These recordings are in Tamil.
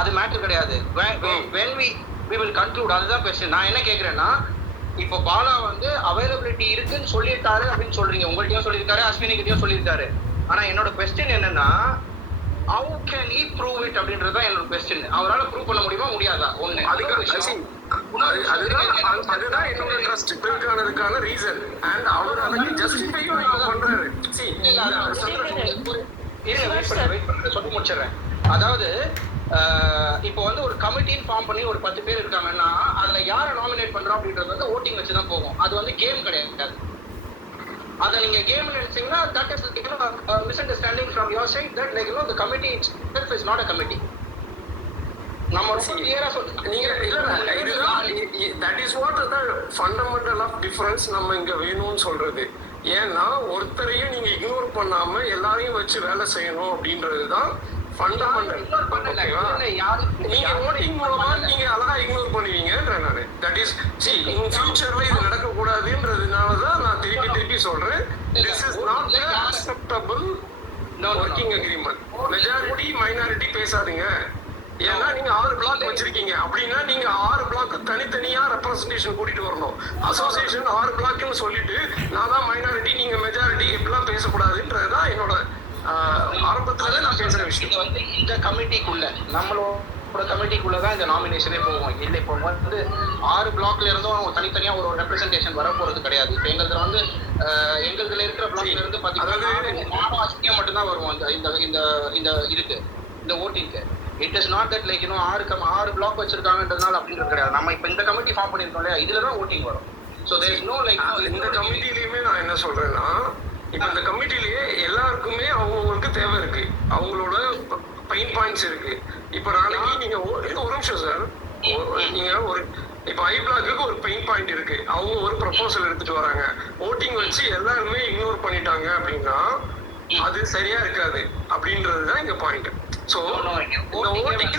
அது மேட்டர் கிடையாது. when we will conclude, அதுதான் கொஸ்டின். நான் என்ன கேட்கிறேன்னா, இப்போ பாலா வந்து அவைலபிலிட்டி இருக்குன்னு சொல்லியிருக்காரு அப்படின்னு சொல்றீங்க. உங்கள்கிட்டயும் சொல்லியிருக்காரு, அஸ்வினி கிட்டயும் சொல்லியிருக்காரு. ஆனா என்னோட கொஸ்டின் என்னன்னா, how can he prove it அப்படின்றது தான் என்னோட கொஸ்டின். அவரால் ப்ரூவ் பண்ண முடியுமா முடியாதா? ஒண்ணு. அதுதான் என்னோட ட்ரஸ்ட் பில்ட் ஆனதுக்கான ரீசன். அண்ட் அவர் அதை ஜஸ்டிஃபையும் பண்றாரு. சொல்லி முடிச்சிடறேன். அதாவது இப்போ வந்து ஒரு கமிட்டின்னு ஃபார்ம் பண்ணி ஒரு 10 பேர் இருக்காங்கன்னா அதுல யாரை நாமினேட் பண்றோம் அப்படின்றது வந்து ஓட்டிங் வச்சு தான் போகும். அது வந்து கேம் கிடையாது. அதை நீங்க கேம் நினைச்சீங்கன்னா that is misunderstanding from your side that like you know the committee itself is not a committee. நம்ம ரொம்ப கிளியரா சொல்றோம். நீங்க that is what the fundamental of difference நம்ம இங்க வேணும்னு சொல்றது. ஏன்னா ஒருத்தரையும் நீங்க இக்னோர் பண்ணாம எல்லாரையும் வச்சு வேலை செய்யணும் அப்படின்றதுதான் ஃபண்டமெண்டல். நீங்க ஓட்டிங் மூலமா நீங்க அழகா இக்னோர் பண்ணுவீங்கன்ற நானு. தட் இஸ் இன் ஃபியூச்சர்ல இது நடக்க கூடாதுன்றதுனாலதான் நான் திருப்பி சொல்றேன். This is not acceptable working agreement. Majority minority பேசாதீங்க. ஏன்னா நீங்க 6 பிளாக் வச்சிருக்கீங்க அப்படின்னா நீங்க 6 பிளாக் தனித்தனியா ரெப்ரசன்டேஷன் கூட்டிட்டு வரணும். அசோசியேஷன் 6 பிளாக்னு சொல்லிட்டு நான் தான் மைனாரிட்டி நீங்க மெஜாரிட்டி இப்படிலாம் பேசக்கூடாதுன்றதுதான் என்னோட ஆரம்பத்துல நான் பேசுற விஷயம். இது வந்து இந்த கமிட்டிக்குள்ள நம்மளோட கமிட்டிக்குள்ளதான் இந்த நாமினேஷனே போகும். இல்லை இப்போ வந்து 6 பிளாக்ல இருந்தும் தனித்தனியா ஒரு ரெப்ரசன்டேஷன் வர போறது கிடையாது. இப்போ எங்களுக்கு வந்து எங்களுதுல இருக்கிற பிளாக்ல இருந்து பாத்தீங்கன்னா மட்டும்தான் வருவோம் இந்த இதுக்கு இந்த ஓட்டிங்க்கு. It is not that like இன்னும் 6 பிளாக் வச்சிருக்காங்கன்றதுனால அப்படின்றது கிடையாது. நம்ம இப்போ இந்த கமிட்டி ஃபார்ம் பண்ணிருக்கோம் இல்லையா, இதுலதான் ஓட்டிங் வரும். So there is no like இந்த கமிட்டிலயுமே நான் என்ன சொல்றேன்னா, இப்போ இந்த கமிட்டிலேயே எல்லாருக்குமே அவங்களுக்கு தேவை இருக்கு, அவங்களோட பெயின் பாயிண்ட்ஸ் இருக்கு. இப்போ நாளைக்கு நீங்க ஒரு நிமிஷம் சார், நீங்க ஒரு இப்போ ஐ பிளாக்கு ஒரு பெயின் பாயிண்ட் இருக்கு, அவங்க ஒரு ப்ரப்போசல் எடுத்துட்டு வராங்க, ஓட்டிங் வச்சு எல்லாருமே இக்னோர் பண்ணிட்டாங்க அப்படின்னா அது சரியா இருக்காது அப்படின்றதுதான் இங்க பாயிண்ட். சோ இந்த ஓட்டிங்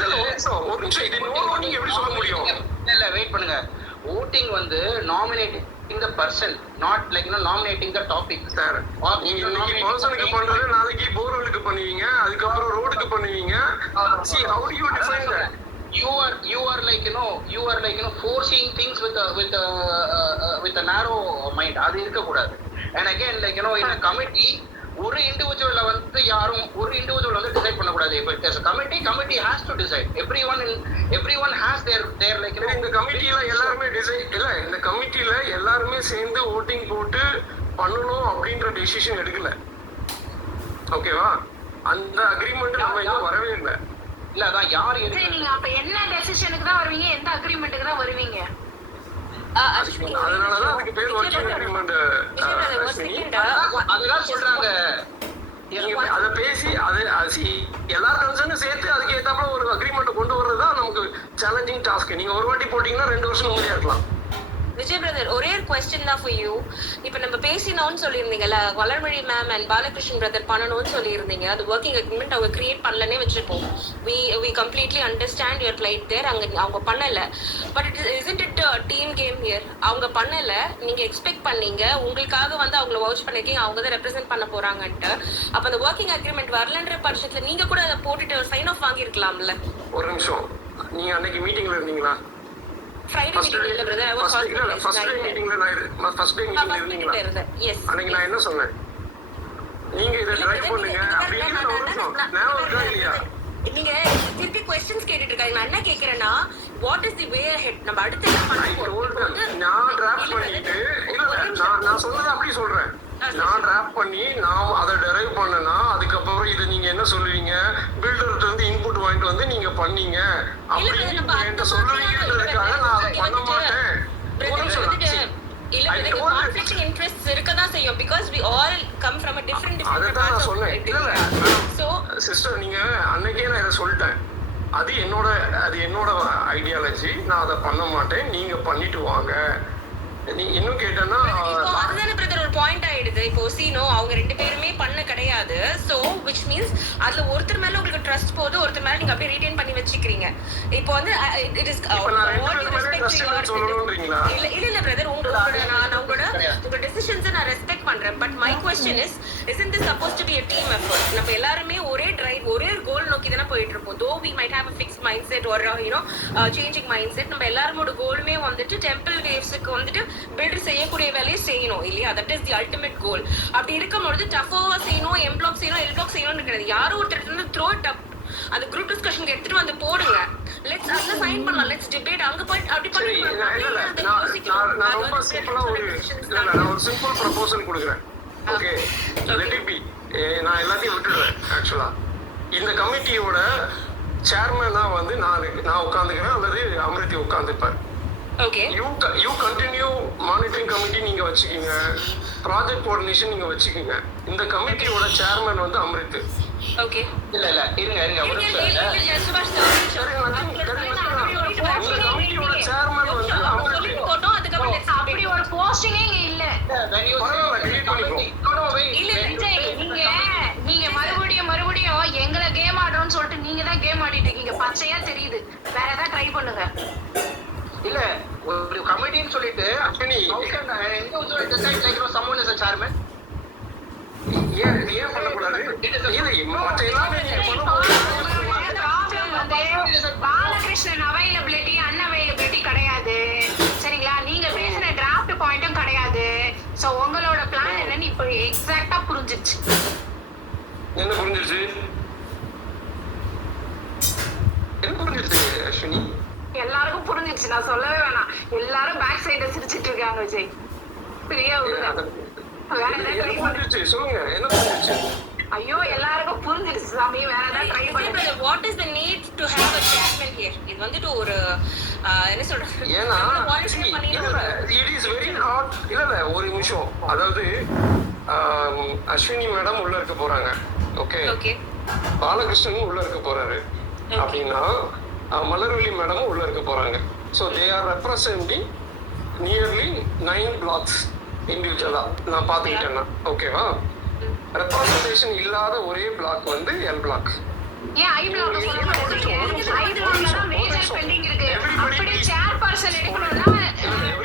ஒரு நிமிஷம் இது நீங்க எப்படி சொல்ல முடியும்? இல்ல வெயிட் பண்ணுங்க. ஓட்டிங் வந்து nominating the person, not like you know nominating the topic. Sir, நீங்க இன்னைக்கு பர்சனுக்கு பண்றது நாளைக்கு போர்வெலுக்கு பண்ணுவீங்க, அதுக்கு அப்புறம் ரோடுக்கு பண்ணுவீங்க. See how do you define that? You are like you know foreseeing things with a narrow mind. அது இருக்க கூடாது. And again like you know in a committee ஒரு இண்டிவிஜுவல்ல வந்து யாரும் ஒரு இண்டிவிஜுவல் வந்து டிசைட் பண்ண கூடாது. இப்போ as a committee has to decide. everyone has their like you know இந்த கமிட்டில எல்லாரும் டிசைட் இல்ல, இந்த கமிட்டில எல்லாரும் சேர்ந்து வோட்டிங் போட்டு பண்ணனும் அப்படிங்கற டிசிஷன் எடுக்கல. ஓகேவா? அந்த அக்ரிமெண்ட் நம்ம இன்னும் வரவே இல்ல. இல்ல அதான் யார் எடுக்க. நீங்க அப்ப என்ன டெசிஷனுக்கு தான் வருவீங்க, எந்த அக்ரிமென்ட்க்கு தான் வருவீங்க? அதனாலதான் அதுக்கு பேர் ஒர்க்கிங் அக்ரிமெண்ட். அதுதான் சொல்றாங்க. அதை பேசி எல்லா கன்சர்னும் சேர்த்து அதுக்கு ஏத்தாப்புல ஒரு அக்ரிமெண்ட் கொண்டு வர்றதுதான் நமக்கு சேலஞ்சிங் டாஸ்க். நீங்க ஒரு வாட்டி போட்டீங்கன்னா 2 வருஷம் நிம்மதியா இருக்கலாம். விஜய் பிரதர், ஒரே ஒரு கொஸ்டின் தான் ஃபார் யூ. இப்போ நம்ம பேசினோம்னு சொல்லியிருந்தீங்கல்ல, Valarmozhi ma'am and Balakrishnan brother பண்ணணும்னு சொல்லியிருந்தீங்க. அது ஒர்க்கிங் அக்ரிமெண்ட் அவங்க கிரியேட் பண்ணலன்னே வச்சுருப்போம். We completely understand your flight there. அவங்க பண்ணலை. But isn't it team game here? அவங்க பண்ணலை, நீங்கள் எக்ஸ்பெக்ட் பண்ணீங்க, உங்களுக்காக வந்து அவங்கள வவுச் பண்ணிருக்கீங்க, அவங்க தான் ரெப்ரசென்ட் பண்ண போகிறாங்கன்ட்டு. அப்போ அந்த ஒர்க்கிங் அக்ரிமெண்ட் வரலன்ற பட்சத்தில் நீங்கள் கூட அதை போட்டுட்டு சைன் ஆஃப் வாங்கியிருக்கலாம்ல? ஒரு நிமிஷம், நீங்கள் அன்னைக்கு மீட்டிங்கில் இருந்தீங்களா? ஃப்ரைடே மீட்டிங் இல்ல brother, I was first day மீட்டிங்ல நான் இருந்தீங்களா? எஸ். அன்னைக்கு நான் என்ன சொன்னேன்? நீங்க இத ட்ரை பண்ணுங்க அப்படினு நான் இருக்கா இல்லையா? நீங்க திருப்பி क्वेश्चंस கேட்டிட்டு இருக்காங்க. நான் என்ன கேக்குறேன்னா, what is the way ahead? நம்ம அடுத்து என்ன பண்ண போறோம்? நான் டிராஃப்ட் பண்ணிட்டு இல்ல நான் சொல்றது அப்படி சொல்றேன். நான் டிராஃப்ட் பண்ணி நான் அதை டெரைவ் பண்ணனா அதுக்கப்புறம் இது நீங்க என்ன சொல்லுவீங்க, பில்டர்கிட்ட இருந்து இன்புட் வாங்கிட்டு வந்து நீங்க பண்ணீங்க அப்படின்னு என்கிட்ட சொல்லுவீங்கன்றதுக்காக நான் அதை பண்ண மாட்டேன். இல்ல எனக்கு கான்ஃப்ளிக்ட் இன்ட்ரெஸ்ட்ஸ் இருக்கதான் செய்யும். because we all come from a different அதான் நான் சொன்னேன். இல்ல சோ சிஸ்டர், நீங்க அன்னைக்கே நான் இதை சொல்லிட்டேன். அது என்னோட ஐடியாலஜி. நான் அதை பண்ண மாட்டேன், நீங்க பண்ணிட்டு வாங்க நீ இன்னும் கேட்டேன்னா இப்போ அதுதானே பிரதர் ஒரு பாயிண்ட் ஆயிடுது. இப்போ சீனோ அவங்க 2 பேருமே பண்ண கிடையாது. சோ which means அதுல ஒருத்தர் மேல உங்களுக்கு ட்ரஸ்ட் போது, ஒருத்தர் மேல நீங்க அப்படியே ரீடைன் பண்ணி வச்சுக்கிறீங்க. இப்போ வந்து it is இல்ல பிரதர், உங்களோட டெசிஷன்ஸ் நான் ரெஸ்பெக்ட் பண்றேன். But my question is isn't this supposed to be a team effort? நம்ம எல்லாரும் ஒரே டிரைவ், ஒரே கோல் நோக்கி தான போயிட்டு இருப்போம். though we might have a fixed mindset or changing mindset, நம்ம எல்லாரோட கோலுமே வந்துட்டு டெம்பிள் வேவ்ஸ்க்கு வந்துட்டு பில்ட் செய்யக்கூடிய வேலையை செய்யணும் இல்லையா? That is the ultimate goal. அப்படி இருக்கும்போது டஃபோவா செய்யணும், எம் பிளாக் செய்யணும், எல் பிளாக் செய்யணும்னு இருக்கிறது. யாரும் ஒருத்தர் வந்து த்ரோ இட் அப், அந்த குரூப் டிஸ்கஷனுக்கு எடுத்துட்டு வந்து போடுங்க. லெட்ஸ் அங்க சைன் பண்ணலாம், லெட்ஸ் டிபேட். அங்க போய் அப்படி பண்ணி நான் ரொம்ப சிம்பிளா நான் ஒரு சிம்பிள் ப்ரொபோசல் கொடுக்குறேன். Okay, let it be. நான் எல்லாத்தையும் விட்டுடுறேன். ஆக்சுவலா இந்த கமிட்டியோட சேர்மனா வந்து நான் உட்காந்துக்கிறேன், அல்லது அமிர்தி உட்காந்துப்பார். Okay, you continue monitoring committee நீங்க வச்சுக்கீங்க, ப்ராஜெக்ட் கோஆர்டினேஷன் நீங்க வச்சுக்கீங்க. இந்த கமிட்டியோட சேர்மன் வந்து அமிர்த். ஓகே, இல்ல இருங்க ஒரு நிமிஷம். சுபாஷ் இந்த கமிட்டியோட சேர்மன் வந்து அமிர்த். போட்டோம். அதுக்கப்புறம் அப்படி ஒரு போஸ்டிங்கே இங்க இல்ல. நீங்க மறுபடியும் எங்களை கேம் ஆடுறோம்னு சொல்லிட்டு நீங்க தான் கேம் ஆடிட்டு இருக்கீங்க. பச்சையா தெரியுது. வேற ஏதாவது ட்ரை பண்ணுங்க. இல்ல ஒரு கமிட்டின்னு சொல்லிட்டு someone is a chairman. ஏன் பண்ணக்கூடாது? மற்ற எல்லாரும் பாலகிருஷ்ணன் அவைலபிலிட்டி அன்அவைலபிலிட்டி கிடையாது சரிங்களா? நீங்க பேசுற டிராஃப்ட் பாயிண்ட்டும் கிடையாது. சோ உங்களோட பிளான் என்னன்னு இப்போ எக்ஸாக்ட்டா புரிஞ்சிருச்சு. என்ன புரிஞ்சிருச்சு அஸ்வினி? எல்லாருக்கும் புரிஞ்சிருச்சு, நான் சொல்லவே வேணாம். எல்லாரும் பேக் சைட சிரிச்சிட்டு இருக்காங்க. விஜய் பிரியா சொல்லுங்க, என்ன புரிஞ்சிருச்சு? ஐயோ எல்லாருக்கும் புரிஞ்சிருச்சு சாமி. வேற ஏதாவது ட்ரை பண்ணுங்க. What is the need to have a chairman here? இது வந்துட்டு ஒரு என்ன சொல்றது? ஏன்னா it is very hard. இல்ல ஒரு நிமிஷம். அதாவது அஸ்வினி மேடம் உள்ள இருக்க போறாங்க. ஓகே, பாலகிருஷ்ணன் உள்ள இருக்க போறாரு அப்படின்னா மலர்விழி மேடமும் உள்ள இருக்க போறாங்க. So they are representing nearly 9 blocks இண்டிவிஜுவலா நான் பார்த்துக்கிட்டேன்னா. ஓகேவா? ரெப்ரசன்டேஷன் இல்லாத ஒரே பிளாக் வந்து எல் பிளாக். ஏன் ஐ பிளாக் சொல்லுங்க? ஐ பிளாக்ல தான் மேஜர் பெண்டிங் இருக்கு. அப்படியே சேர் பர்சன் எடுக்கணும்னா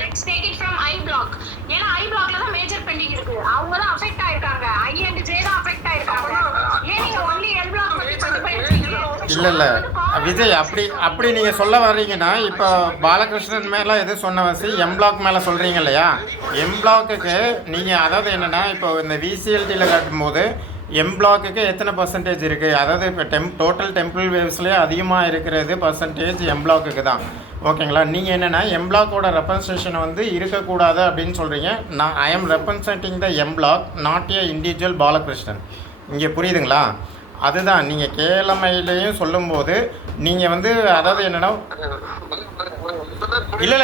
let's take it from I block. ஏன்னா ஐ பிளாக்ல தான் மேஜர் பெண்டிங் இருக்கு. அவங்க தான் அஃபெக்ட் ஆயிருக்காங்க. ஐ அண்ட் ஜே தான் அஃபெக்ட் ஆயிருக்காங்க. ஏன் நீங்க ஒன்லி எல் பிளாக் பத்தி பேசுறீங்க? இல்ல விஜய், அப்படி நீங்க சொல்ல வர்றீங்கன்னா இப்போ பாலகிருஷ்ணன் மேல எது சொன்னவசி எம் பிளாக் மேல சொல்றீங்க இல்லையா? எம் பிளாக்குக்கு நீங்க அதாவது என்னன்னா இப்போ இந்த விசிஎல்டியில் காட்டும்போது எம் பிளாக்குக்கு எத்தனை பர்சன்டேஜ் இருக்குது? அதாவது இப்போ டோட்டல் டெம்பிள் வேவ்ஸ்லேயே அதிகமாக இருக்கிறது பர்சன்டேஜ் எம் பிளாக்குக்கு தான். ஓகேங்களா? நீங்கள் என்னென்னா எம் பிளாக்கோட ரெப்ரசன்டேஷன் வந்து இருக்கக்கூடாது அப்படின்னு சொல்கிறீங்க. நான் I am representing the M block, not a individual Balakrishnan. இங்கே புரியுதுங்களா? அதுதான் நீங்கள் கேஎல்எம்ஐலையும் சொல்லும்போது நீங்கள் வந்து அதாவது என்னென்னா இல்லை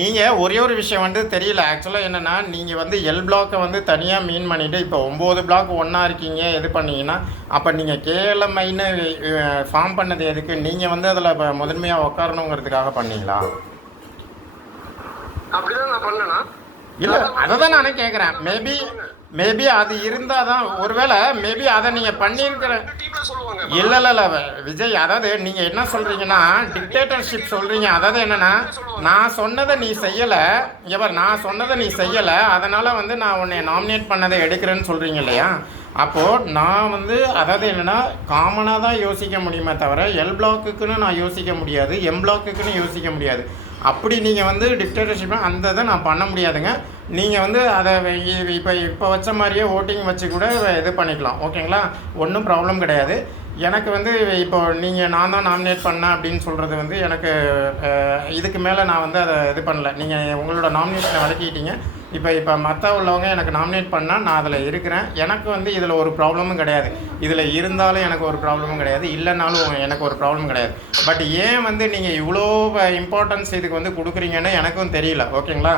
நீங்கள் ஒரே ஒரு விஷயம் வந்து தெரியல. ஆக்சுவலாக என்னென்னா நீங்கள் வந்து எல் பிளாக்கை வந்து தனியாக மீன் பண்ணிவிட்டு இப்போ 9 பிளாக் ஒன்றா இருக்கீங்க இது பண்ணீங்கன்னா அப்போ நீங்கள் கேஎல்எம்ஐன்னு ஃபார்ம் பண்ணது எதுக்கு? நீங்கள் வந்து அதில் இப்போ முதன்மையாக உட்காரணுங்கிறதுக்காக பண்ணீங்களா? அப்படிதான் நான் பண்ணேனா? இல்லை, அதை தான் நானே கேட்குறேன். மேபி அது இருந்தால் தான் ஒருவேளை மேபி அதை நீங்கள் பண்ணியிருக்கிற இல்லை விஜய், அதாவது நீங்கள் என்ன சொல்கிறீங்கன்னா டிக்டேட்டர்ஷிப் சொல்கிறீங்க. அதாவது என்னென்னா நான் சொன்னதை நீ செய்யலை, நான் சொன்னதை நீ செய்யலை, அதனால் வந்து நான் உன்னை நாமினேட் பண்ணதை எடுக்கிறேன்னு சொல்கிறீங்க இல்லையா? அப்போது நான் வந்து அதாவது என்னென்னா காமனாக தான் யோசிக்க முடியுமே தவிர எல் பிளாக்குக்குன்னு நான் யோசிக்க முடியாது, எம் பிளாக்குக்குன்னு யோசிக்க முடியாது. அப்படி நீங்கள் வந்து டிக்டேட்டர்ஷிப் அந்த இதை நான் பண்ண முடியாதுங்க. நீங்கள் வந்து அதை இப்போ வச்ச மாதிரியே ஓட்டிங் வச்சு கூட இது பண்ணிக்கலாம். ஓகேங்களா? ஒன்றும் ப்ராப்ளம் கிடையாது. எனக்கு வந்து இப்போ நீங்கள் நான் தான் நாமினேட் பண்ணேன் அப்படின்னு சொல்கிறது வந்து எனக்கு இதுக்கு மேலே நான் வந்து அதை இது பண்ணல. நீங்கள் உங்களோட நாமினேஷனை விளக்கிட்டீங்க. இப்போ மற்ற உள்ளவங்க எனக்கு நாமினேட் பண்ணால் நான் அதில் இருக்கிறேன். எனக்கு வந்து இதில் ஒரு ப்ராப்ளமும் கிடையாது. இதில் இருந்தாலும் எனக்கு ஒரு ப்ராப்ளமும் கிடையாது, இல்லைனாலும் எனக்கு ஒரு ப்ராப்ளம் கிடையாது. பட் ஏன் வந்து நீங்கள் இவ்வளோ இம்பார்ட்டன்ஸ் இதுக்கு வந்து கொடுக்குறீங்கன்னு எனக்கும் தெரியல. ஓகேங்களா?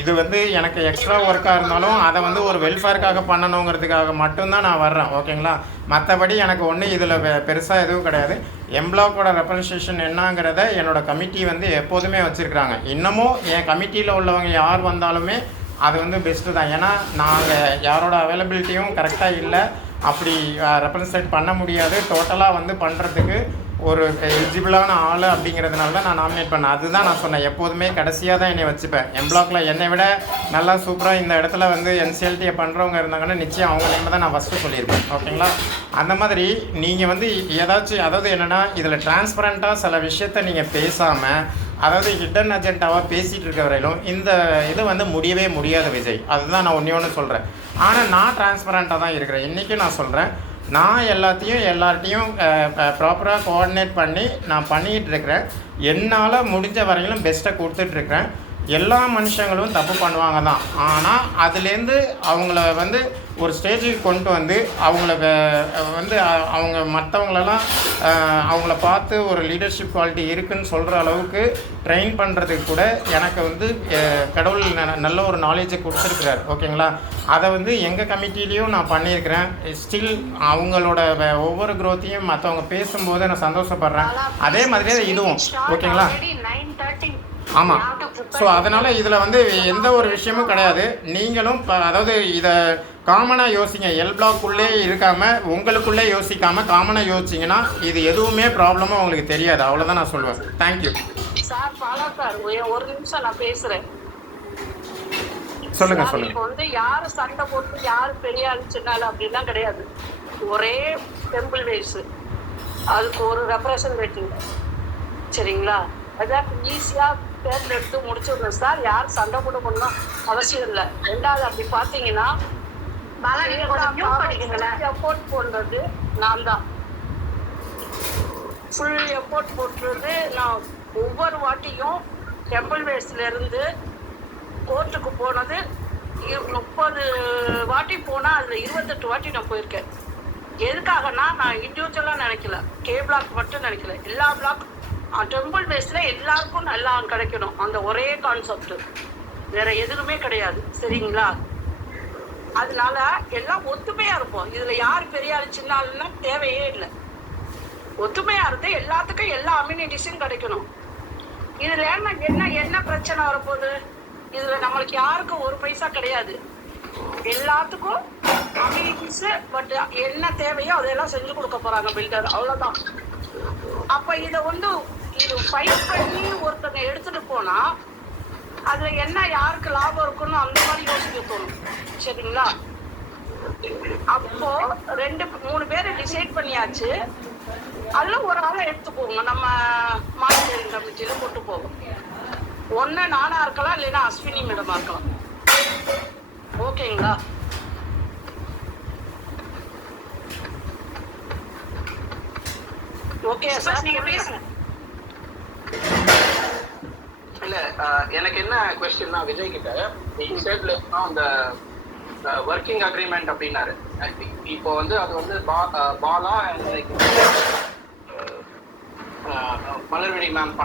இது வந்து எனக்கு எக்ஸ்ட்ரா ஒர்க்காக இருந்தாலும் அதை வந்து ஒரு வெல்ஃபேருக்காக பண்ணணுங்கிறதுக்காக மட்டும்தான் நான் வர்றேன், ஓகேங்களா? மற்றபடி எனக்கு ஒன்றும் இதில் பெருசாக எதுவும் கிடையாது. எம்பிளாக்கோட ரெப்ரசன்டேஷன் என்னங்கிறத என்னோடய கமிட்டி வந்து எப்போதுமே வச்சுருக்குறாங்க. இன்னமும் என் கமிட்டியில் உள்ளவங்க யார் வந்தாலுமே அது வந்து பெஸ்ட்டு தான். ஏன்னா நாங்கள் யாரோட அவைலபிலிட்டியும் கரெக்டாக இல்லை, அப்படி ரெப்ரசன்ட் பண்ண முடியாது. டோட்டலாக வந்து பண்ணுறதுக்கு ஒரு எலிஜிபிளான ஆள் அப்படிங்கிறதுனால தான் நான் நாமினேட் பண்ணேன். அதுதான் நான் சொன்னேன், எப்போதுமே கடைசியாக தான் என்னை வச்சுப்பேன். எம்பிளாக்கில் என்னை விட நல்லா சூப்பராக இந்த இடத்துல வந்து என்சிஎல்டியை பண்ணுறவங்க இருந்தாங்கன்னா நிச்சயம் அவங்க நேம் தான் நான் ஃபஸ்ட்டு சொல்லியிருப்பேன், ஓகேங்களா? அந்த மாதிரி நீங்கள் வந்து ஏதாச்சும், அதாவது என்னென்னா இதில் டிரான்ஸ்பரண்ட்டாக சில விஷயத்த நீங்கள் பேசாமல், அதாவது ஹிடன் அஜெண்டாவாக பேசிகிட்டு இருக்க வரையிலும் இந்த இது வந்து முடியவே முடியாது விஜய். அதுதான் நான் ஒன்று சொல்கிறேன். ஆனால் நான் டிரான்ஸ்பரண்ட்டாக தான் இருக்கிறேன். இன்றைக்கும் நான் சொல்கிறேன், நான் எல்லார்ட்டையும் ப்ராப்பராக கோஆர்டினேட் பண்ணி நான் பண்ணிகிட்டு இருக்கிறேன். என்னால் முடிஞ்ச வரையிலும் பெஸ்ட்டை கொடுத்துட்ருக்குறேன். எல்லா மனுஷங்களும் தப்பு பண்ணுவாங்க தான். ஆனால் அதுலேருந்து அவங்கள வந்து ஒரு ஸ்டேஜுக்கு கொண்டு வந்து அவங்கள வந்து அவங்க மற்றவங்களெல்லாம் அவங்கள பார்த்து ஒரு லீடர்ஷிப் குவாலிட்டி இருக்குதுன்னு சொல்கிற அளவுக்கு ட்ரெயின் பண்ணுறதுக்கு கூட எனக்கு வந்து கடவுள் நல்ல ஒரு நாலேஜை கொடுத்துருக்குறாரு, ஓகேங்களா? அதை வந்து எங்கள் கமிட்டிலையும் நான் பண்ணியிருக்கிறேன். ஸ்டில் அவங்களோட ஒவ்வொரு க்ரோத்தையும் மற்றவங்க பேசும்போது நான் சந்தோஷப்படுறேன். அதே மாதிரியே இதுவும், ஓகேங்களா? ஆமாம். ஸோ அதனால் இதில் வந்து எந்த ஒரு விஷயமும் கிடையாது. நீங்களும் அதாவது இதை காமனாக யோசிங்க. எல் பிளாக்குள்ளே இருக்காமல் உங்களுக்குள்ளே யோசிக்காமல் காமனாக யோசிச்சிங்கன்னா இது எதுவுமே ப்ராப்ளமாக உங்களுக்கு தெரியாது. அவ்வளோதான் நான் சொல்லுவேன். Thank you sir. பாலா சார், ஒரு நிமிஷம் நான் பேசுகிறேன். சொல்லுங்கள் சொல்லுங்கள். இப்போ வந்து யார் சண்டை போட்டு யார் பெரிய ஆள் சின்ன ஆள் அப்படின்லாம் கிடையாது. ஒரே டெம்பிள் வேஸ், அதுக்கு ஒரு ரெப்ரசன்டேட்டிவ், சரிங்களா? அதான் ஈஸியாக தேர்ந்தெடுத்து முடிச்சுடணும் சார். யார் சண்டை போட பண்ணணும் அவசியம் இல்லை. ரெண்டாவது அப்படி பார்த்தீங்கன்னா எஃபோர்ட் போடுறது நான் தான். ஃபுல் எஃபோர்ட் போட்டுறது நான். ஒவ்வொரு வாட்டியும் டெம்பிள் வேஸ்லேருந்து கோர்ட்டுக்கு போனது 30 வாட்டி போனால் அதில் 28 வாட்டி நான் போயிருக்கேன். எதுக்காகனா நான் இண்டிவிஜுவலாக நினைக்கல, கே பிளாக் மட்டும் நினைக்கல, எல்லா பிளாக் டெம்பிள் பேஸில் எல்லாருக்கும் நல்லா கிடைக்கணும். அந்த ஒரே கான்செப்ட், வேற எதுவுமே கிடையாது, சரிங்களா? அதனால எல்லாம் ஒத்துமையாக இருப்போம். இதில் யார் பெரிய ஆள் சின்ன ஆளுன்னா தேவையே இல்லை. ஒத்துமையாக இருந்து எல்லாத்துக்கும் எல்லா அம்யூனிட்டிஸும் கிடைக்கணும். இதில் என்ன பிரச்சனை வரப்போகுது? இதில் நம்மளுக்கு யாருக்கும் ஒரு பைசா கிடையாது. எல்லாத்துக்கும் அம்யூனிட்டிஸு, பட் என்ன தேவையோ அதையெல்லாம் செஞ்சு கொடுக்க போகிறாங்க பில்டர், அவ்வளோதான். அப்போ இதை வந்து இது ஃபைட் பண்ணி ஒருத்தங்க எடுத்துகிட்டு போனால் அதில் என்ன யாருக்கு லாபம் இருக்குன்னு அந்த மாதிரி யோசிக்க தோணும், சரிங்களா? அப்போ 2-3 பேரை டிசைட் பண்ணியாச்சு. அதில் ஒரு ஆளை எடுத்துக்கோங்க, நம்ம மானிட்டரிங் கமிட்டியில் கொண்டு போவோம். ஒன்று நானாக இருக்கலாம், இல்லைன்னா அஸ்வினி மேடமாக இருக்கலாம், ஓகேங்களா? ஓகே சார், நீங்கள் பேசுங்க. இல்லை, எனக்கு என்ன கொஸ்டின்னா விஜய் கிட்ட ஸ்டேட்ல அந்த ஒர்க்கிங் அக்ரிமெண்ட் அப்படின்னாரு. இப்போ வந்து அது வந்து பாலா மலர்விழி மேம்